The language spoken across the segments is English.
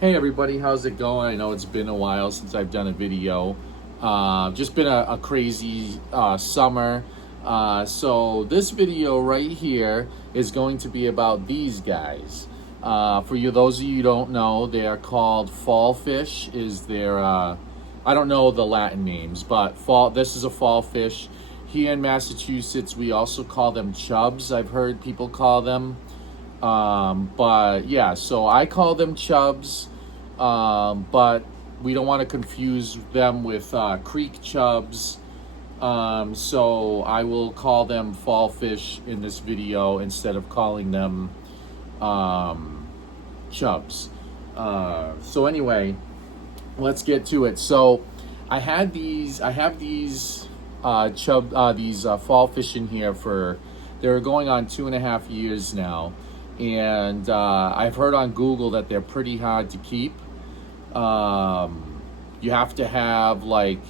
Hey everybody, how's it going? I know it's been a while since I've done a video. Just been a crazy summer. So this video right here is going to be about these guys. For you, those of you who don't know, they are called fallfish. Is their I don't know the Latin names, but this is a fallfish. Here in Massachusetts, we also call them chubs. I've heard people call them. But yeah, so I call them chubs, but we don't want to confuse them with creek chubs. So I will call them fallfish in this video instead of calling them chubs. So anyway, let's get to it. So I have these fallfish in here they're going on 2.5 years now. And I've heard on Google that they're pretty hard to keep. You have to have running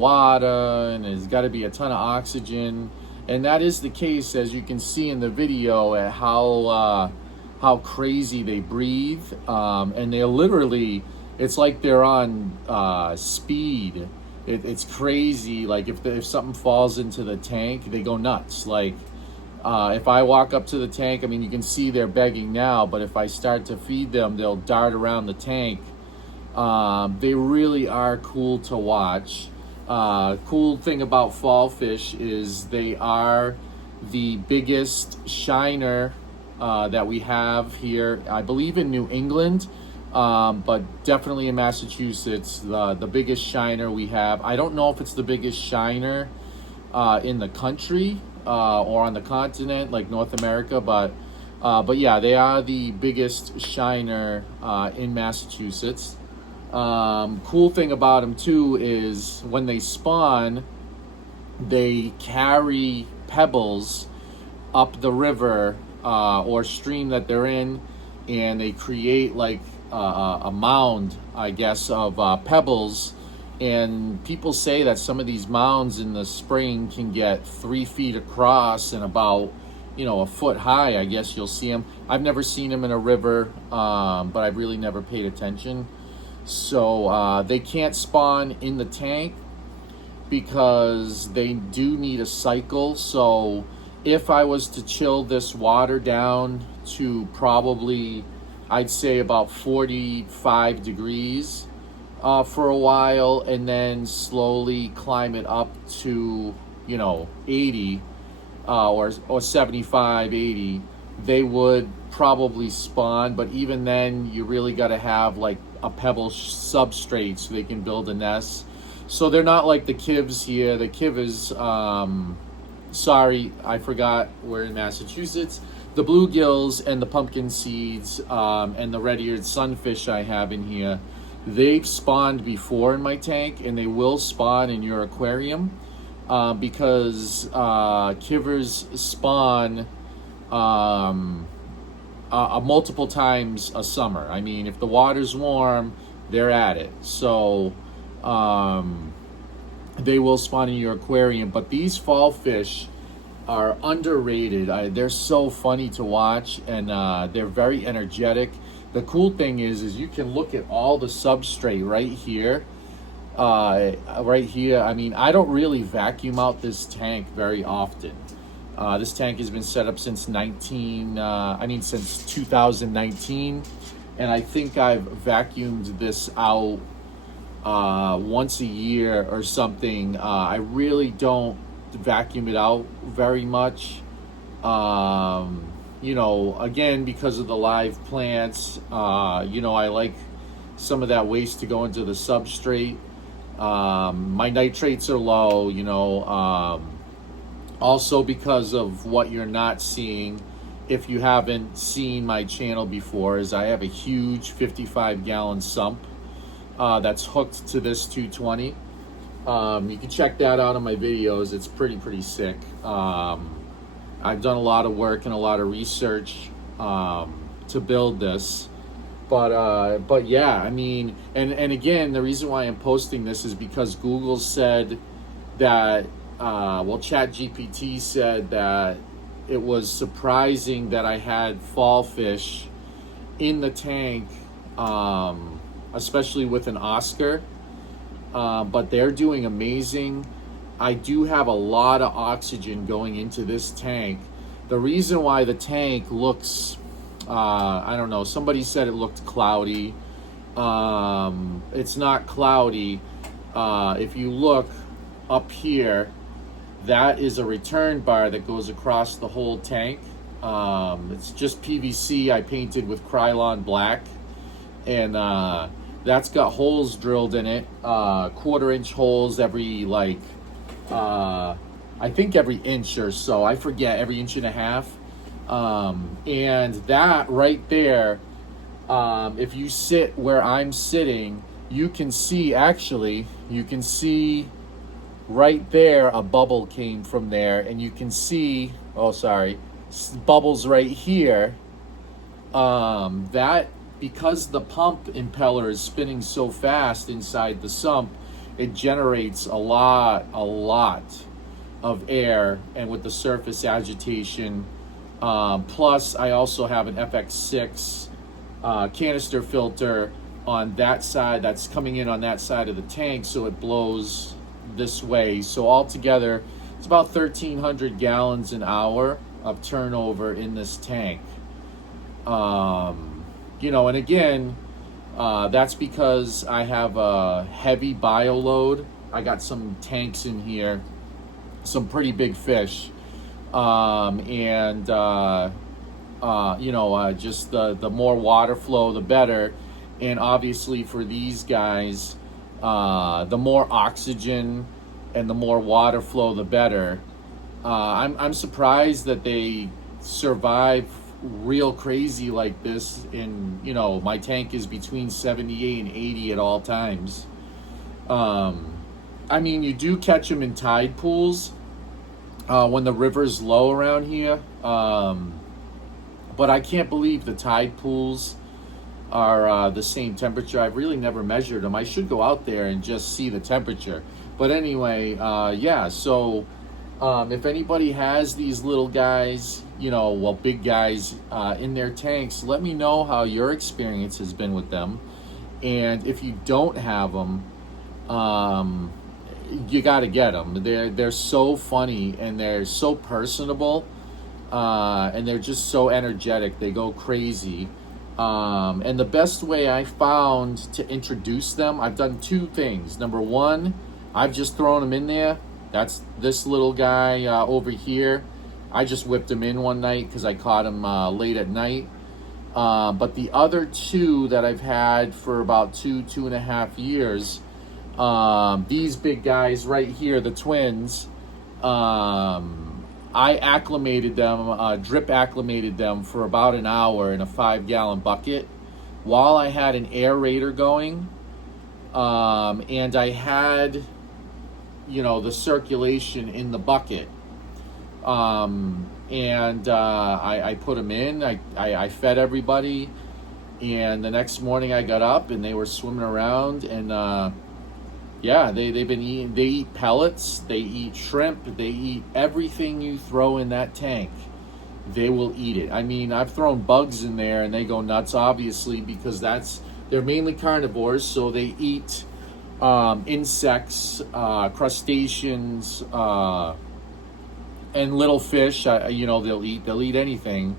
water, and there's got to be a ton of oxygen. And that is the case, as you can see in the video, at how crazy they breathe. And they're literally, it's like they're on speed. It's crazy. Like if something falls into the tank, they go nuts. If I walk up to the tank, I mean, you can see they're begging now, but if I start to feed them, they'll dart around the tank. They really are cool to watch. Cool thing about fallfish is they are the biggest shiner that we have here, I believe in New England, but definitely in Massachusetts, the biggest shiner we have. I don't know if it's the biggest shiner in the country, or on the continent, like North America, but yeah, they are the biggest shiner in Massachusetts. Cool thing about them too is when they spawn, they carry pebbles up the river or stream that they're in, and they create like a mound, I guess, of pebbles. And people say that some of these mounds in the spring can get 3 feet across and about, a foot high. I guess you'll see them. I've never seen them in a river, but I've really never paid attention. So they can't spawn in the tank because they do need a cycle. So if I was to chill this water down to probably, I'd say about 45 degrees, for a while, and then slowly climb it up to 80 or 75, 80, they would probably spawn. But even then, you really got to have like a pebble substrate so they can build a nest. So they're not like the kivs here. The kivs, sorry, I forgot, we're in Massachusetts. The bluegills and the pumpkin seeds and the red-eared sunfish I have in here, they've spawned before in my tank, and they will spawn in your aquarium because kivers spawn multiple times a summer. I mean, if the water's warm, they're at it. So they will spawn in your aquarium. But these fall fish are underrated. They're so funny to watch, and they're very energetic. The cool thing is you can look at all the substrate right here. Right here. I mean, I don't really vacuum out this tank very often. This tank has been set up since 2019, and I think I've vacuumed this out once a year or something. I really don't vacuum it out very much. Again, because of the live plants, I like some of that waste to go into the substrate. My nitrates are low, also because of what you're not seeing. If you haven't seen my channel before, is I have a huge 55-gallon sump that's hooked to this 220. You can check that out on my videos. It's pretty sick. I've done a lot of work and a lot of research to build this, but yeah, I mean, and again, the reason why I'm posting this is because Google said that, ChatGPT said that it was surprising that I had fall fish in the tank especially with an Oscar. But they're doing amazing. I do have a lot of oxygen going into this tank. The reason why the tank looks, I don't know, somebody said it looked cloudy. It's not cloudy. If you look up here, that is a return bar that goes across the whole tank. It's just PVC I painted with Krylon black, and that's got holes drilled in it, 1/4-inch holes every, like, I think every inch or so. I forget, every 1.5 inches. And that right there, if you sit where I'm sitting, you can see, actually, you can see right there a bubble came from there, and you can see, oh, sorry, bubbles right here. That, because the pump impeller is spinning so fast inside the sump, it generates a lot of air, and with the surface agitation, plus I also have an FX6 canister filter on that side that's coming in on that side of the tank, so it blows this way. So altogether, it's about 1,300 gallons an hour of turnover in this tank. You know, and again, that's because I have a heavy bio load. I got some tanks in here, some pretty big fish, and you know, just the more water flow, the better. And obviously for these guys, the more oxygen and the more water flow, the better. I'm surprised that they survive real crazy like this. In, you know, my tank is between 78 and 80 at all times. I mean, you do catch them in tide pools when the river's low around here, but I can't believe the tide pools are the same temperature. I've really never measured them. I should go out there and just see the temperature. But anyway, yeah, so if anybody has these little guys, you know, well, big guys in their tanks, let me know how your experience has been with them. And if you don't have them, you got to get them. They're so funny, and they're so personable, and they're just so energetic. They go crazy. And the best way I found to introduce them, I've done two things. Number one, I've just thrown them in there. That's this little guy over here. I just whipped him in one night because I caught him late at night. But the other two that I've had for about 2.5 years, these big guys right here, the twins, I acclimated them, drip acclimated them for about an hour in a 5-gallon bucket while I had an aerator going. And I had, you know, the circulation in the bucket. And I put them in, I fed everybody, and the next morning I got up and they were swimming around, and yeah, they've been eating. They eat pellets, they eat shrimp, they eat everything you throw in that tank. They will eat it. I mean, I've thrown bugs in there and they go nuts, obviously, because they're mainly carnivores, so they eat insects, crustaceans, and little fish. You know, they'll eat anything.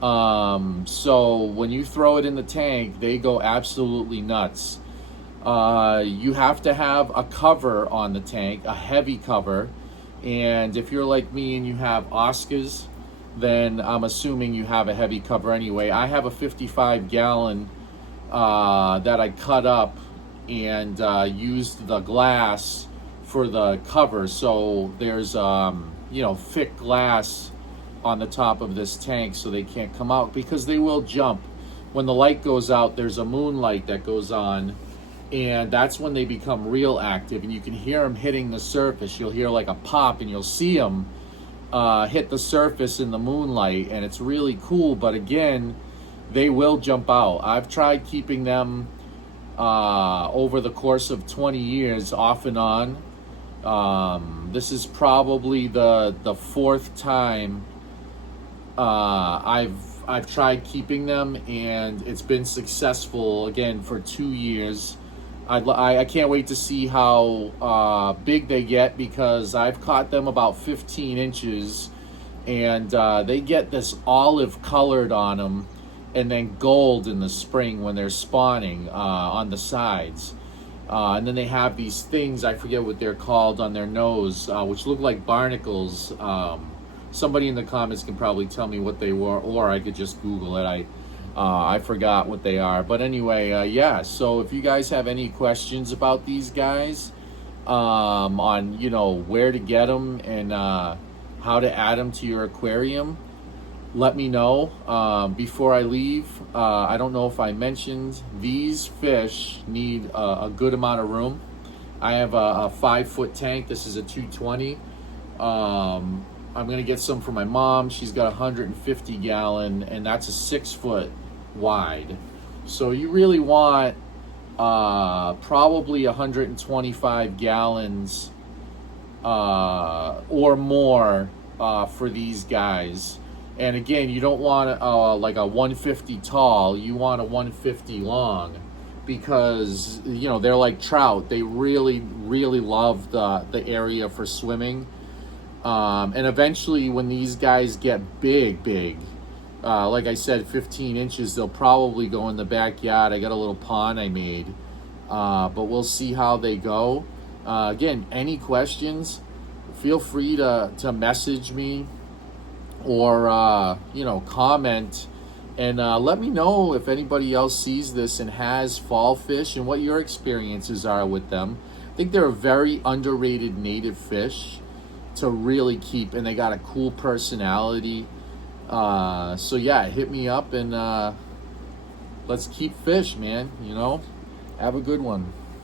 So when you throw it in the tank, they go absolutely nuts. You have to have a cover on the tank, a heavy cover. And if you're like me and you have Oscars, then I'm assuming you have a heavy cover anyway. I have a 55-gallon that I cut up and used the glass for the cover. So there's you know, thick glass on the top of this tank so they can't come out, because they will jump. When the light goes out, there's a moonlight that goes on, and that's when they become real active, and you can hear them hitting the surface. You'll hear like a pop, and you'll see them hit the surface in the moonlight, and it's really cool. But again, they will jump out. I've tried keeping them over the course of 20 years off and on. This is probably the fourth time I've I've tried keeping them, and it's been successful again for 2 years. I can't wait to see how big they get, because I've caught them about 15 inches, and they get this olive colored on them, and then gold in the spring when they're spawning on the sides. And then they have these things, I forget what they're called, on their nose, which look like barnacles. Somebody in the comments can probably tell me what they were, or I could just Google it. I forgot what they are. But anyway, yeah, so if you guys have any questions about these guys, on, you know, where to get them and how to add them to your aquarium, let me know. Before I leave, I don't know if I mentioned, these fish need a good amount of room. I have a 5-foot tank. This is a 220. I'm gonna get some for my mom. She's got a 150 gallon, and that's a 6-foot wide. So you really want probably 125 gallons or more for these guys. And again, you don't want like a 150 tall, you want a 150 long, because, you know, they're like trout. They really, really love the area for swimming. And eventually when these guys get big, like I said, 15 inches, they'll probably go in the backyard. I got a little pond I made, but we'll see how they go. Again, any questions, feel free to message me, or you know, comment, and let me know if anybody else sees this and has fall fish and what your experiences are with them. I think they're a very underrated native fish to really keep, and they got a cool personality. So yeah, hit me up, and let's keep fish, man. You know, have a good one.